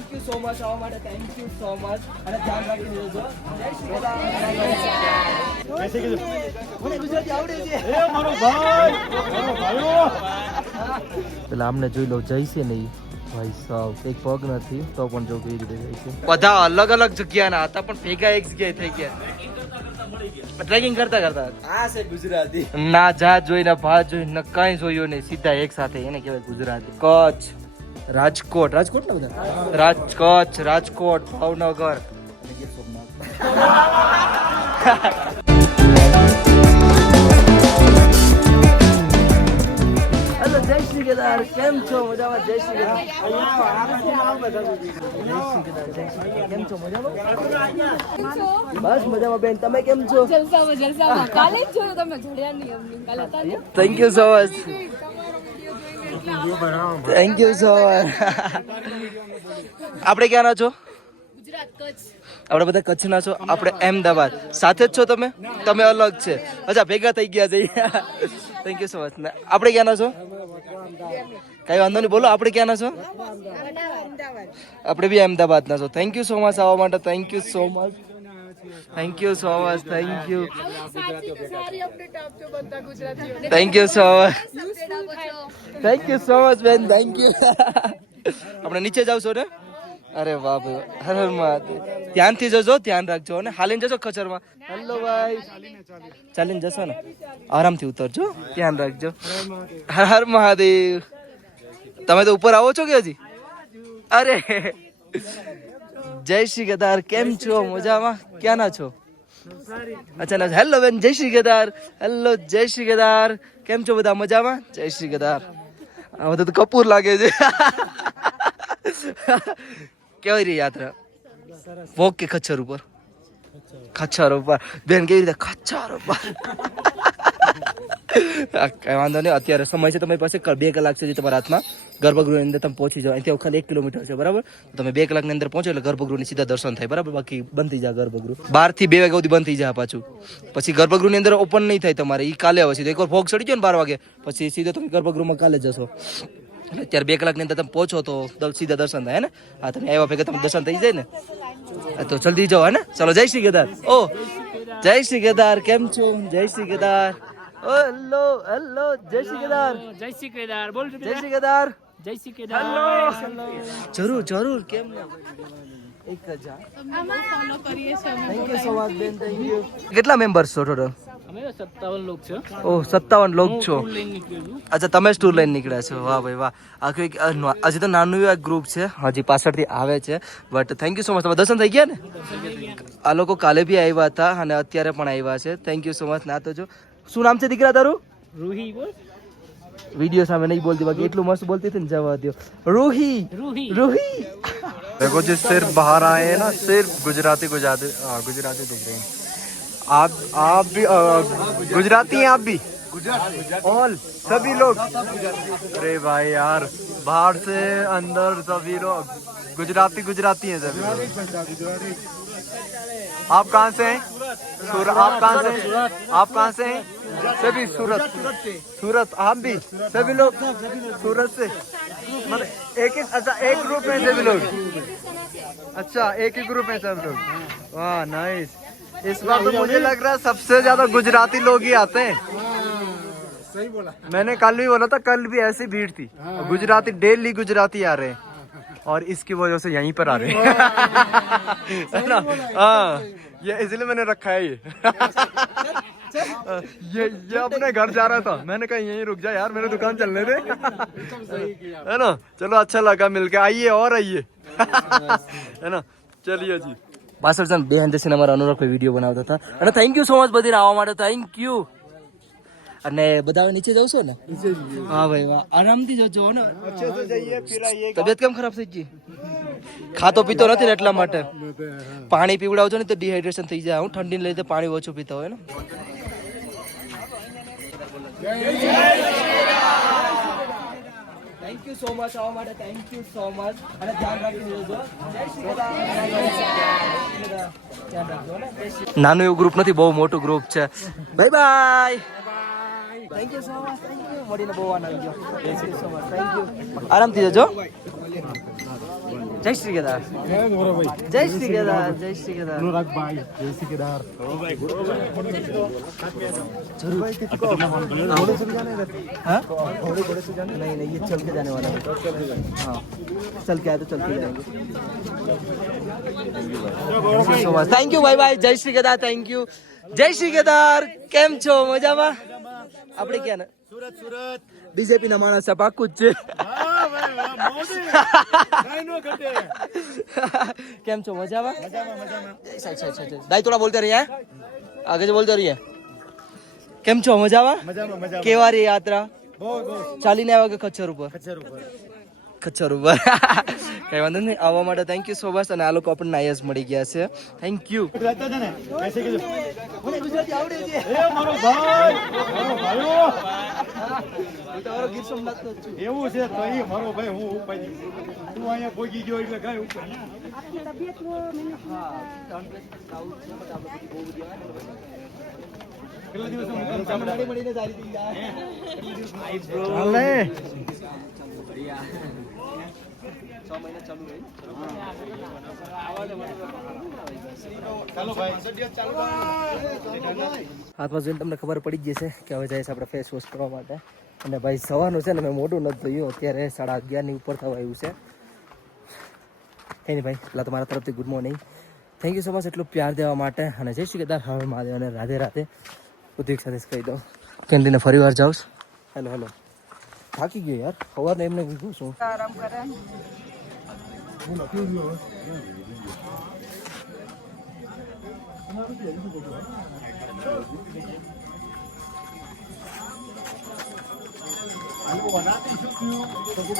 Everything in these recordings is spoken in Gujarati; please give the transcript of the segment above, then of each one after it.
થેન્ક યુ સો મચ આવવા માટે, થેન્ક યુ સો મચ. અને ધ્યાન રાખીને જજો. જય શ્રી કૃષ્ણ. મને ગુજરાતી આવડે છે. એ મારો ભાઈ, મારો ભાઈઓ. એટલે આમને જોઈ લો, જઈ છે નહીં ભાઈ સાહેબ, એક પગ નથી તો પણ જો કેવી રીતે જાય છે. બધા અલગ અલગ જગ્યાના હતા પણ ભેગા એક જગ્યાએ થઈ ગયા. ટ્રેકિંગ કરતા કરતા આ છે ગુજરાતી. ના જા જોઈને ભા જોઈને કઈ જોયું નહીં, સીધા એક સાથે. એને કહેવાય ગુજરાતી. કચ્છ, રાજકોટ, રાજકોટ ને બધા કચ્છ, રાજકોટ, ભાવનગર અને ગીર સોમનાથ. હેલો, જય શ્રી કેદાર, કેમ છો? મજામાં? જય શ્રી કેદાર. કેમ છો? મજામાં? બસ મજામાં બેન, તમે કેમ છો? જલસામાં જલસામાં. કાલે જ જોયું તમે, જોડ્યા નહીં અમને. કાલે હતા ને? Thank you so much. Thank you so much. આપણે ક્યાંના છો? ગુજરાત, કચ્છ. આપણે બધા કચ્છના છો. આપણે અહેમદાબાદ. સાથે જ છો તમે? તમે અલગ છે. અચ્છા, ભેગા થઈ ગયા છે. Thank you so much. આપણે ક્યાંના છો? કઈ વાંધો નહીં, બોલો. આપણે ક્યાંના છો? આપણે બી અહેમદાબાદના છો. થેન્ક યુ સો મચ આવવા માટે. Thank you so much. Thank you so much. Thank you. Thank you so much. Thank you so much બેન. Thank you. આપણે નીચે જાવ છો ને? અરે વાહ ભાઈ, હર હર મહાદેવ. ધ્યાનથી જજો, ધ્યાન રાખજો અને હાલીને જજો ખચરમાં. હેલો ભાઈ, ચાલીને જશો ને? આરામથી ઉતરજો, ધ્યાન રાખજો. હર હર મહાદેવ. તમે તો ઉપર આવો છો કે હજી? અરે જય શ્રી કેદાર, કેમ છો? મજામાં? ક્યાંના છો? અચ્છા, હેલો બેન, જય શ્રી કેદાર. હેલો, જય શ્રી કેદાર. કેમ છો બધા? મજામાં? જય શ્રી કેદાર. આ બધા તો કપૂર લાગે છે. કેવી રહી યાત્રા? વોક કે ખચ્ચર ઉપર? ખચ્ચર ઉપર. બેન કેવી રીતે? ખચ્ચર ઉપર. કઈ વાંધો નહીં, અત્યારે સમય છે તમારી પાસે 2 કલાક છે તમારા હાથમાં. ગર્ભગૃહની અંદર તમે પહોંચી જાઓ. અહીંથી ખાલી 1 કિલોમીટર છે, બરાબર? તમે 2 કલાકની અંદર પહોંચો એટલે ગર્ભગૃહની સીધા દર્શન થાય, બરાબર? બાકી બંધ થઈ જાય ગર્ભગૃહ. 12 થી 2 વાગ્યા સુધી બંધ થઈ જાય પાછું. પછી ગર્ભગૃહની અંદર ઓપન નહીં થાય તમારે. એ કાલે આવે સીધો. એકવાર ફોગ ચડી ગયો ને 12 વાગે, પછી સીધો તમે ગર્ભગૃહમાં કાલે જશો. અત્યારે 2 કલાકની અંદર તમે પહોંચો તો સીધા દર્શન થાય, હે ને? હા, તમે આવ્યા ભેગા તમે દર્શન થઈ જાય ને, તો જલ્દી જાઓ, હે ને? ચલો, જય શ્રી કેદાર. ઓ જય શ્રી કેદાર, કેમ છો? જય શ્રી કેદાર. ઓ હેલો, હેલો, જય શ્રી કેદાર. જય શ્રી કેદાર, બોલ. જય શ્રી કેદાર. જય શ્રી કેદાર. જરૂર જરૂર, કેમ ના? એક જ. ફોલો કરીએ છીએ અમે. થેન્ક યુ સો મચ બેન, થેન્ક યુ. કેટલા મેમ્બર્સ છો ટોટલ? અમે 57 લોક છે. ઓહ, 57 લોક છો. ટૂર લઈને નીકળ્યું છું. અચ્છા, તમે ટૂર લઈને નીકળ્યા છો. વાહ ભાઈ વાહ. આખું હજી તો નાનું એવું એક ગ્રુપ છે, હજી પાછળથી આવે છે. But thank you so much. તમે દર્શન થઈ ગયા ને? આ લોકો કાલે બી આવ્યા હતા અને અત્યારે પણ આવ્યા છે. Thank you so much. ના તો જો, શું નામ છે દીકરા તારું? રૂહી બોલ. વિડિયો સામે નહીં બોલતી, બાકી એટલું મસ્ત બોલતી હતી ને, જવા દો. रूही रूही रूही देखो जिस सिर्फ बाहर आए हैं ना, सिर्फ गुजराती गुजराती गुजराती दिख रहे हैं. आप भी गुजराती हैं? आप भी ऑल सभी लोग? अरे भाई यार, बाहर से अंदर सभी लोग गुजराती गुजराती हैं सभी लोग. आप कहाँ से हैं? सूरत. आप कहाँ से? आप कहाँ से हैं? सभी सूरत. सूरत. आप भी सभी लोग सूरत से? मतलब एक ही, अच्छा एक ग्रुप में सभी लोग? अच्छा, एक ही ग्रुप में सब लोग. वाह नाइस. इस बार तो मुझे लग रहा है सबसे ज्यादा गुजराती लोग ही आते हैं. सही बोला. मैंने कल भी बोला था, कल भी ऐसी भीड़ थी. गुजराती डेली गुजराती आ रहे हैं और इसकी वजह से यहीं पर आ रहे हैं. है ना? हाँ, ये इसलिए मैंने रखा है ये अपने घर जा रहा था. मैंने कहा यहीं रुक जा यार, मेरे दुकान चलने दे. है ना? चलो, अच्छा लगा मिलके. आइए और आइए. है ना? चलिए जी. પાછળ છે ને બે હંદેસીને અમારા અનુરાગભાઈ વિડીયો બનાવતા હતા. અને થેન્ક યુ સો મચ બધી આવવા માટે. Thank you. અને બધા હવે નીચે જવશો ને? હા ભાઈ વાહ, આરામથી જજો ને. તબિયત કેમ ખરાબ થઈ ગઈ? ખાતો પીતો નથી ને એટલા માટે. પાણી પીવડાવજો ને તો ડિહાઇડ્રેશન થઈ જાય. હું ઠંડીને લીધે પાણી ઓછું પીતા હોય ને. થેન્ક યુ સો મચ આવવા માટે. Thank you so much. અને ધ્યાન રાખીને જજો. જય શ્રી કેદાર. નાનું એવું ગ્રુપ નથી, બહુ મોટું ગ્રુપ છે. Bye bye. Thank you so much. Thank you. મળીને બહુ આનંદ ગયો. Thank you so much. Thank you. આરામથી જજો. જય શ્રી કેદાર જય શ્રી કેદાર જય શ્રી કેદાર हाँ? नहीं नहीं ये चल के जाने वाला है हाँ चल के आए तो चल के जाएंगे थैंक यू भाई भाई जय श्री केदार थैंक यू जय श्री केदार કેમ છો મજામાં આપણે ક્યાં ને સુરત સુરત બીજેપી ના માણસ છે પાકું જ છે કેમ છો મજામાં દાઈ થોડા બોલते रहिए आगे से बोलते रहिए કેમ છો મજામાં કેવા રહી યાત્રા ચાલીને આવ્યા કે ખચ્ચર ઉપર ખચ્ચર ઉપર કઈ વાંધો નહીં આવવા માટે થેન્ક યુ સો મચ અને આ લોકો આપણને આયસ મળી ગયા છે થેન્ક યુ એવું છે તો એ મારો ભાઈ હું ઉપાડી તું અહીંયા પોગી ગયો એટલે કઈ ઉપાડી કેટલા દિવસ મળીને જારી હાલે હાથમાં જોઈને તમને ખબર પડી ગઈ છે કે હવે જાય છે આપણે ફેસ વોશ કરવા માટે અને ભાઈ સવારનું છે ને મેં મોઢું નથી ધોયું અત્યારે 11:30 ઉપર થવા આવ્યું છે કંઈ નહીં ભાઈ પેલા તમારા તરફથી good morning thank you so much એટલું પ્યાર દેવા માટે અને જય શ્રી કેદાર હર મહાદેવ અને રાધે રાધે બધું એક સાથે જ કહી દઉં કેન્ટીને ફરી વાર જાઉં હેલો હેલો થાકી ગયો યાર સવારને એમને કીધું શું આરામ કરે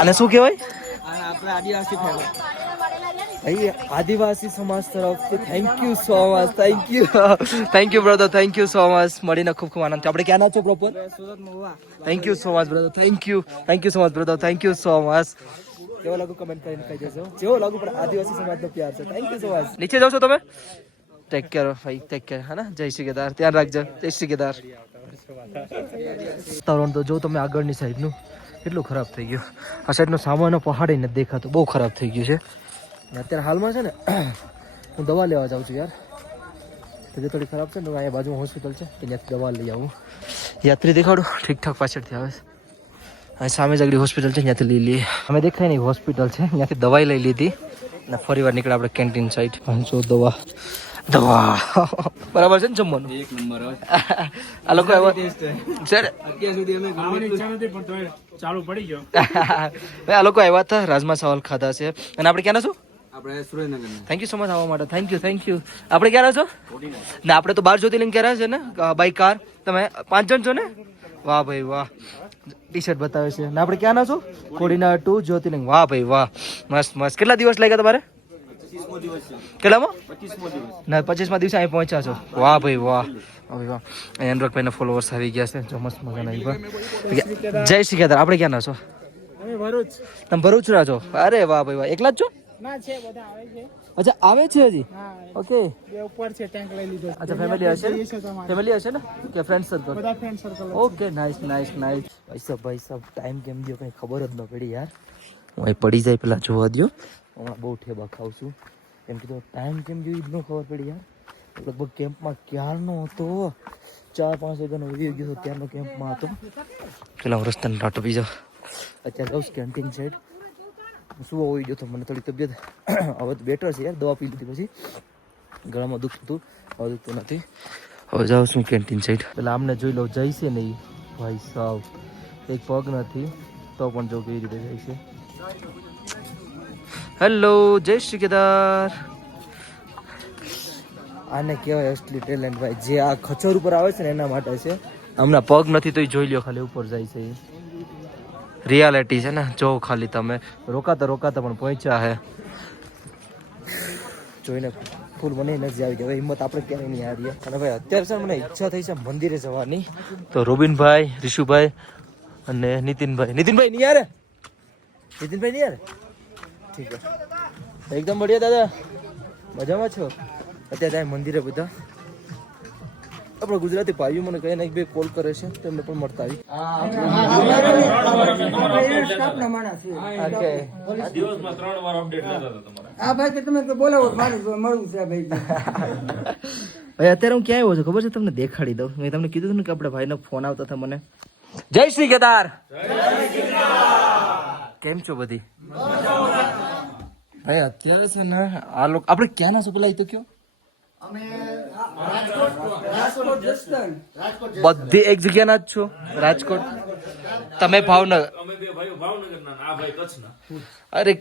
અને શું કહેવાય આપણે આદિવાસી ફેમિલી ભાઈ આદિવાસી સમાજ તરફથી thank you so much thank you brother thank you so much મળીને ખૂબ ખૂબ આનંદ આપણે ક્યાં ના છો proper thank you so much brother thank you so much brother thank you so much કેવો લાગુ કમેન્ટ કરીને કહી દેજો જેવો લાગુ પણ આદિવાસી સમાજનો પ્યાર છે થેન્ક યુ સો મચ નીચે જાવ છો તમે ટેક કેર ભાઈ ટેક કેર હા ને જય શ્રી કેદાર ધ્યાન રાખજો જય શ્રી કેદાર વાતાવરણ તો જો તમે આગળની સાઈડનું કેટલું ખરાબ થઈ ગયું આ સાઈડનો સામાનનો પહાડ નથી દેખાતો બહુ ખરાબ થઈ ગયું છે અત્યારે હાલમાં છે ને હું દવા લેવા જાઉં છું યાર તબિયત થોડી ખરાબ છે ને અહીંયા બાજુમાં હોસ્પિટલ છે ત્યાંથી દવા લઈ આવું યાત્રી દેખાડું ઠીકઠાક પાછળથી આવે છે અહીં સામે જ આગળ હોસ્પિટલ છે ત્યાંથી લઈ લઈએ અમે દેખાય નહીં હોસ્પિટલ છે ત્યાંથી દવાઈ લઈ લીધી અને ફરી વાર નીકળે આપણે કેન્ટીન સાઈડ 500 દવા બરાબર છે ને જમવાનું એક નંબર આ લોકો સર અત્યાર સુધી અમે ખાવાની ઈચ્છા નથી પણ તોય ચાલુ પડી ગયો ભાઈ આ લોકો આવ્યા હતા રાજમા ચાવલ ખાધા છે અને આપણે ક્યાં છો આપણે Surendranagar thank you so much આવવા માટે થેન્ક યુ આપણે ક્યાં છો ને આપણે તો 12 જ્યોતિર્લિંગ ક્યાં છે ને બાય કાર તમે 5 જણ છો ને વાહ ભાઈ વાહ ટી શર્ટ બતાવે છે ને આપણે ક્યાં છો કોડીના 2 જ્યોતિર્લિંગ વાહ ભાઈ વાહ મસ્ત મસ્ત કેટલા દિવસ લાગ્યા તમારે કેટલામાં 25મા દિવસે અહીં પહોંચ્યા છો વાહ ભાઈ વાહ વાહ અનુરાગભાઈના ફોલોવર્સ આવી ગયા છે જો મસ્ત મજાના જય શ્રી કેદાર આપણે ક્યાં ના છો તમે ભરૂચ ના છો અરે વાહ ભાઈ વાહ એકલા જ છો અચ્છા આવે છે હજી ઓકે અચ્છા ફેમિલી હશે ને કે ફ્રેન્ડ સર્કલ ઓકે નાઇસ ભાઈ સાહેબ ટાઈમ કેમ ગયો કઈ ખબર જ ન પડી યાર હું અહીં પડી જાય પેલા જોવા દો હમણાં બહુ ઠેબા ખાઉં છું એમ કીધું ટાઈમ કેમ ગયો એ જ ન ખબર પડી યાર લગભગ કેમ્પમાં ક્યારનો હતો 4-5 વાગ્યાનો વહી ગયો ત્યારનો કેમ્પમાં હતો પેલા હું રસ્તાને ટાટો પી જાઉં અત્યારે જાઉં કેન્ટીન સાઈડ શું હોઈ ગયો તો મને થોડી તબિયત હવે તો બેટર છે યાર દવા પી લીધી પછી ગળામાં દુખતું હવે દુખતું નથી હવે જાઉં છું કેન્ટીન સાઈડ પેલા આમને જોઈ લો જાય છે નહીં ભાઈ સાવ એક પગ નથી તો પણ જો કેવી રીતે જાય છે હેલો જય શ્રી કેદાર આને કહેવાય અસલી ટેલેન્ટ ભાઈ જે આ ખચર ઉપર આવે છે ને એના માટે છે હમણાં પગ નથી તો જોઈ લ્યો ખાલી ઉપર જાય છે રિયાલિટી છે ને જો ખાલી તમે રોકાતા પણ પહોંચ્યા હે જોઈને ફૂલ મને નથી આવી ગયા હિંમત આપણે ક્યાંય નહીં હારીએ અને ભાઈ અત્યારે છે મને ઈચ્છા થઈ છે મંદિરે જવાની તો રોબિનભાઈ રિશુભાઈ અને નીતિનભાઈ નહીં યાર નીતિનભાઈ નહીં યાર ઠીક છે એકદમ બઢિયા દાદા મજામાં છો અત્યારે જાય મંદિરે બધા આપણા ગુજરાતી ભાઈઓ મને કઈ ને કોલ કરે છે તેમને પણ મળતા આવી ભાઈ અત્યારે હું ક્યાં આવ્યો છું ખબર છે તમને દેખાડી દઉં મેં તમને કીધું ને કે આપણા ભાઈનો ફોન આવતો હતો મને જય શ્રી કેદાર કેમ છો બધી ભાઈ અત્યારે છે ને આ લોકો આપણે ક્યાં ના છો પેલા તો કયો બધી એક જગ્યાના જ છો રાજકોટ તમે ભાવનગર અરે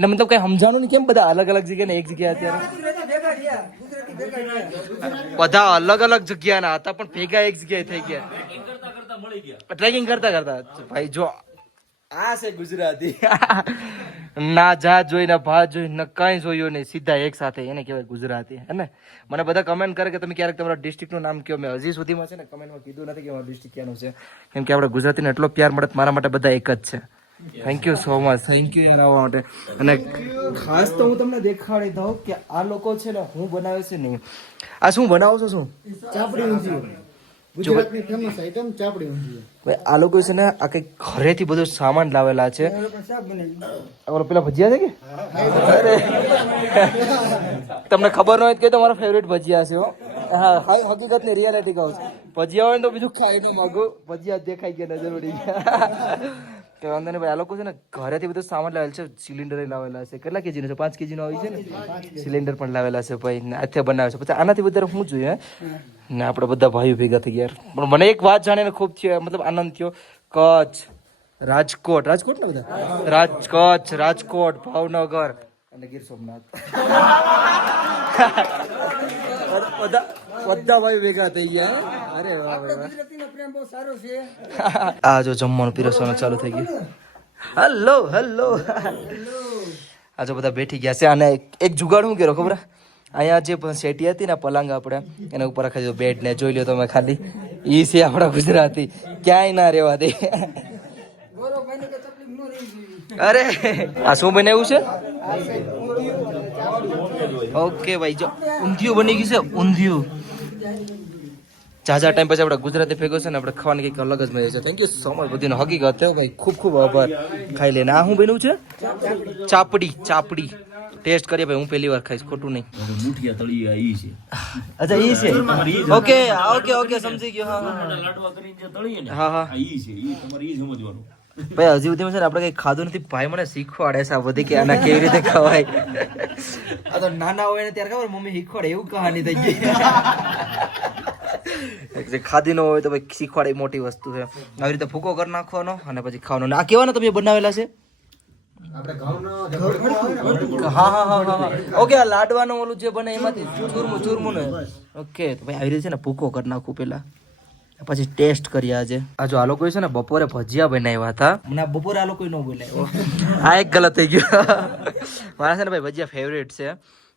મતલબ કઈ સમજાણું નહીં કેમ બધા અલગ અલગ જગ્યા એક જગ્યા અત્યારે બધા અલગ અલગ જગ્યાના હતા પણ ભેગા એક જગ્યાએ થઈ ગયા ટ્રેકિંગ કરતા કરતા ભાઈ જો આ છે ગુજરાતી ના જા જોઈ ના ભાત જોઈ ને કઈ જોયું નહીં સીધા એક સાથે એને કહેવાય ગુજરાતી હે ને મને બધા કમેન્ટ કરે કે તમે ક્યારેક તમારા ડિસ્ટ્રિક્ટ નું નામ કયો મેં હજી સુધીમાં છે ને કમેન્ટમાં કીધું નથી કે મારું ડિસ્ટ્રિક્ટ ક્યાંનું છે કેમ કે આપણે ગુજરાતીને એટલો પ્યાર મળે મારા માટે બધા એક જ છે thank you so much thank you યાર આવવા માટે અને ખાસ તો હું તમને દેખાડી દઉં કે આ લોકો છે ને હું બનાવે છે નહીં આ શું બનાવો છો શું ચાપડી ઊંધિયું ગુજરાતની ફેમસ આઈટમ ચાપડી ઊંધિયું ભાઈ આ લોકો છે ને આ કઈ ઘરેથી બધો સામાન લાવેલા છે ઓલો પેલા ભજીયા છે કે અરે તમને ખબર ન હોય કે તમારા ફેવરેટ ભજીયા છે હો હા હાઈ હકીકત ની રિયાલિટી કહું છું ભજીયા હોય તો બીજું ખાઈ ન માંગુ ભજીયા દેખાઈ ગયા નજર ઉડી ગયા તો વાંધો નહીં ભાઈ આ લોકો છે ને ઘરેથી બધું સામાન લાવેલ છે સિલિન્ડર લાવેલા છે કેટલા કેજી નો છે 5 કેજી નો આવી છે ને સિલિન્ડર પણ લાવેલા છે ભાઈ હાથે બનાવે છે પછી આનાથી વધારે શું જોઈએ ને આપણે બધા ભાઈઓ ભેગા થઈ ગયા પણ મને એક વાત જાણીને ખૂબ થયો મતલબ આનંદ થયો કચ્છ રાજકોટ ને બધા કચ્છ રાજકોટ ભાવનગર અને ગીર સોમનાથ બધા ભાઈ ભેગા થઈ ગયા અરે વાહ આ જો જમવાનું પીરસવાનું ચાલુ થઈ ગયું હલો આ જો બધા બેઠી ગયા છે અને એક જુગાડ શું કર્યો ખબર અહીંયા જે શેટી હતી ને પલંગ આપણે એના ઉપર આખા બેડ ને જોઈ લો તમે ખાલી ઈ છે આપણા ગુજરાતી ક્યાંય ના રહેવા દે અરે આ શું બનાવ્યું છે ઓકે ભાઈ જો ઊંધિયું બની ગયું છે ઊંધિયું ઝાઝા ટાઈમ પછી આપણે ગુજરાતી ભેગો છે ને આપણે ખાવાની કંઈક અલગ જ મજા છે થેન્ક યુ સો મચ બધીનો હકીકત છે ભાઈ ખૂબ ખૂબ આભાર ખાઈ લેને આ શું બન્યું છે ચાપડી ટેસ્ટ કરીએ ભાઈ હું પહેલી વાર ખાઈશ ખોટું નહીં અચ્છા ઈ છે ઓકે સમજી ગયો હા ભાઈ હજી સુધીમાં છે ને આપણે કઈ ખાધું નથી ભાઈ મને શીખવાડે છે આ બધી કે આના કેવી રીતે ખવાય આ તો નાના હોય ને ત્યારે ખબર મમ્મી શીખવાડે એવું કહાની થઈ ગઈ ખાધી નો હોય તો ભાઈ શીખવાડે મોટી વસ્તુ છે આવી રીતે ભૂકો કરી નાખવાનો અને પછી ખાવાનો આ કેવાના તમે બનાવેલા છે હા ઓકે આ લાડવાનું ઓલું જે બને એમાંથી ચૂરમું ને ઓકે તો ભાઈ આવી રીતે છે ને ભૂકો કરી નાખું પેલા પછી ટેસ્ટ કરી આજે આ જો આ લોકો છે ને બપોરે ભજીયા બનાવ્યા હતા મને બપોરે આ લોકો ન બોલાવ્યો આ એક ગલત થઈ ગયો મારા છે ને ભાઈ ભજીયા ફેવરેટ છે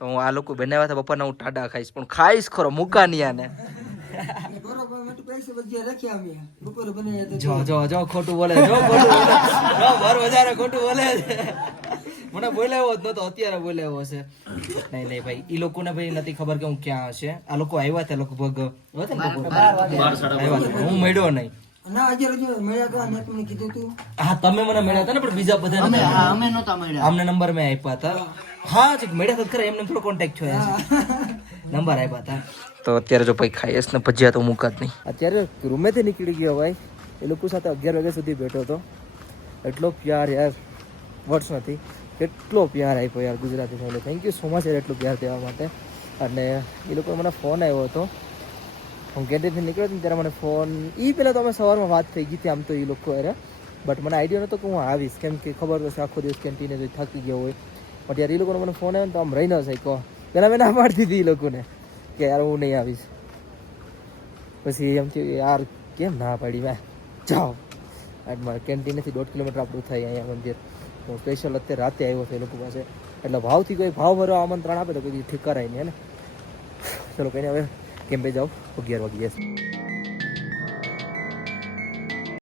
તો હું આ લોકો બનાવ્યા હતા બપોરના હું ટાડા ખાઈશ પણ ખાઈશ ખરો મૂકા નહીં આને જો ખોટું બોલે ખોટું બોલે મને બોલાવ્યો જ નતો અત્યારે બોલાવ્યો હશે નહીં ભાઈ ઈ લોકોને ભાઈ નથી ખબર કે હું ક્યાં હશે આ લોકો આવ્યા હતા લગભગ હું મળ્યો નહીં હા તમે મને મળ્યા હતા ને પણ બીજા બધા અમને નંબર મેં આપ્યા હતા હા મળ્યા હતા ખરા એમને થોડો કોન્ટેક્ટ થયો નંબર આપ્યા હતા તો અત્યારે જો ભાઈ ખાઈશ ને ભજીયા તો મૂકા જ નહીં અત્યારે રૂમેથી નીકળી ગયો ભાઈ એ લોકો સાથે 11 વાગ્યા સુધી બેઠો હતો એટલો પ્યાર યાર વર્ષ નથી કેટલો પ્યાર આપ્યો યાર ગુજરાતી થઈને થેન્ક યુ સો મચ યાર એટલો પ્યાર દેવા માટે અને એ લોકો મને ફોન આવ્યો હતો હું કેન્ટીનથી નીકળ્યો હતો ત્યારે મને ફોન પહેલાં તો અમે સવારમાં વાત થઈ ગઈ હતી આમ તો એ લોકો અરે બટ મને આઈડિયા નહોતો કે હું આવીશ કેમ કે ખબર તો છે આખો દિવસ કેન્ટીને થાકી ગયો હોય બટ યાર એ લોકોને મને ફોન આવ્યો ને તો આમ રહી ન શક્યો પહેલાં મેં ના પાડતી હતી એ લોકોને કે યાર હું નહીં આવીશ પછી એમ થયું યાર કેમ ના પાડી મેં જાઓ મારે કેન્ટીનેથી 1.5 કિલોમીટર આપણું થાય અહીંયા મંદિર હું સ્પેશિયલ અત્યારે રાતે આવ્યો છું એ લોકો પાસે એટલે ભાવથી કોઈ ભાવ ભરવા આમંત્રણ આપે તો કોઈ ઠીક કરાય નહીં ને ચલો કહીને હવે કેમ્પે જાઓ 11 વાગી જશે